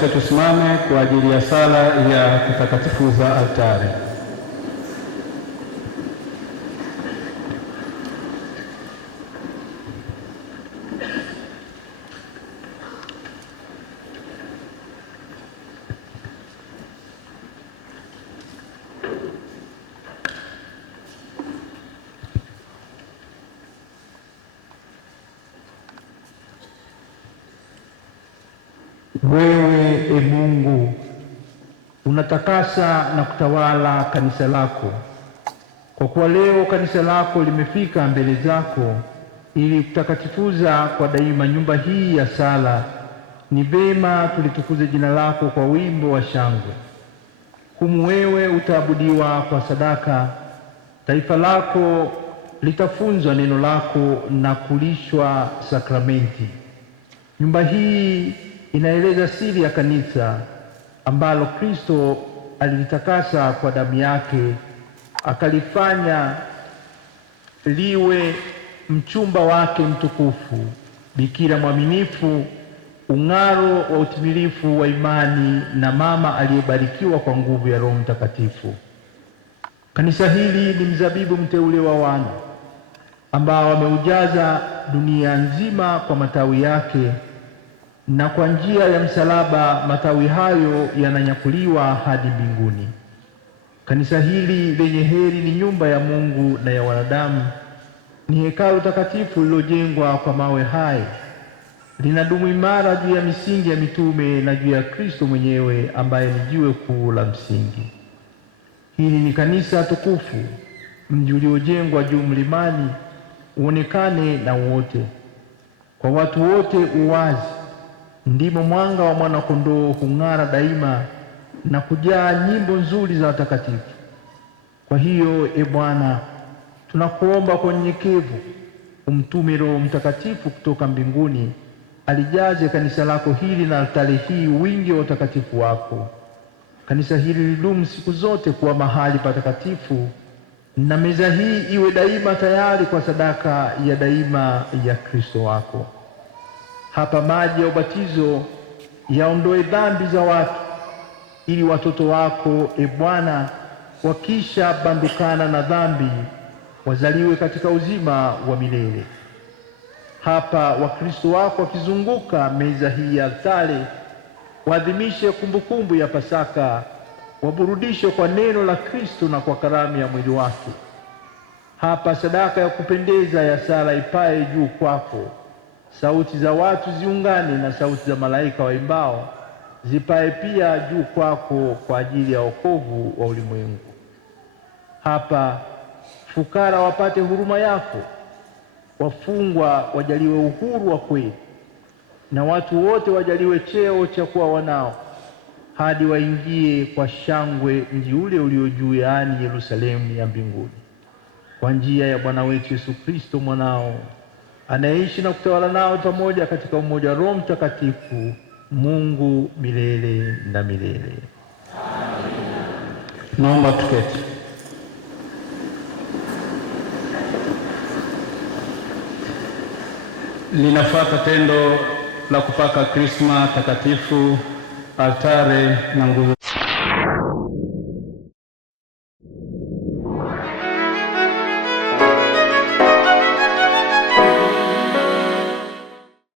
sote tusimame kwa ajili ya sala ya kutakatifuza altare. Wewe e Mungu unatakasa na kutawala kanisa lako, kwa kuwa leo kanisa lako limefika mbele zako ili kutakatifuza kwa daima nyumba hii ya sala. Ni vema tulitukuze jina lako kwa wimbo wa shangwe. Humu wewe utaabudiwa kwa sadaka, taifa lako litafunzwa neno lako na kulishwa sakramenti. Nyumba hii inaeleza siri ya kanisa ambalo Kristo alilitakasa kwa damu yake, akalifanya liwe mchumba wake mtukufu, bikira mwaminifu, ung'aro wa utimilifu wa imani na mama aliyebarikiwa kwa nguvu ya Roho Mtakatifu. Kanisa hili ni mzabibu mteule wa wana ambao wameujaza dunia nzima kwa matawi yake, na kwa njia ya msalaba matawi hayo yananyakuliwa hadi mbinguni. Kanisa hili lenye heri ni nyumba ya Mungu na ya wanadamu, ni hekalu takatifu lililojengwa kwa mawe hai, linadumu imara juu ya misingi ya mitume na juu ya Kristo mwenyewe ambaye ni jiwe kuu la msingi. Hili ni kanisa tukufu, mji uliojengwa juu mlimani, uonekane na wote, kwa watu wote uwazi. Ndimo mwanga wa mwana-kondoo hung'ara daima na kujaa nyimbo nzuri za watakatifu. Kwa hiyo, e Bwana, tunakuomba kwa unyenyekevu umtume Roho Mtakatifu kutoka mbinguni, alijaze kanisa lako hili na altare hii wingi wa utakatifu wako. Kanisa hili lidumu siku zote kuwa mahali patakatifu, na meza hii iwe daima tayari kwa sadaka ya daima ya Kristo wako. Hapa maji ya ubatizo yaondoe dhambi za watu, ili watoto wako, e Bwana, wakisha bandukana na dhambi, wazaliwe katika uzima wa milele. Hapa Wakristo wako wakizunguka meza hii ya altare, waadhimishe kumbukumbu ya Pasaka, waburudishe kwa neno la Kristo na kwa karamu ya mwili wake. Hapa sadaka ya kupendeza ya sala ipae juu kwako, sauti za watu ziungane na sauti za malaika waimbao, zipae pia juu kwako kwa ajili ya wokovu wa ulimwengu. Hapa fukara wapate huruma yako, wafungwa wajaliwe uhuru wa kweli, na watu wote wajaliwe cheo cha kuwa wanao, hadi waingie kwa shangwe mji ule ulio juu, yaani Yerusalemu ya mbinguni, kwa njia ya Bwana wetu Yesu Kristo mwanao, anayeishi na kutawala nao pamoja katika umoja wa Roho Mtakatifu, Mungu milele na milele. Amina. Naomba tuketi. Linafuata tendo la kupaka krisma takatifu, altare na nguzo.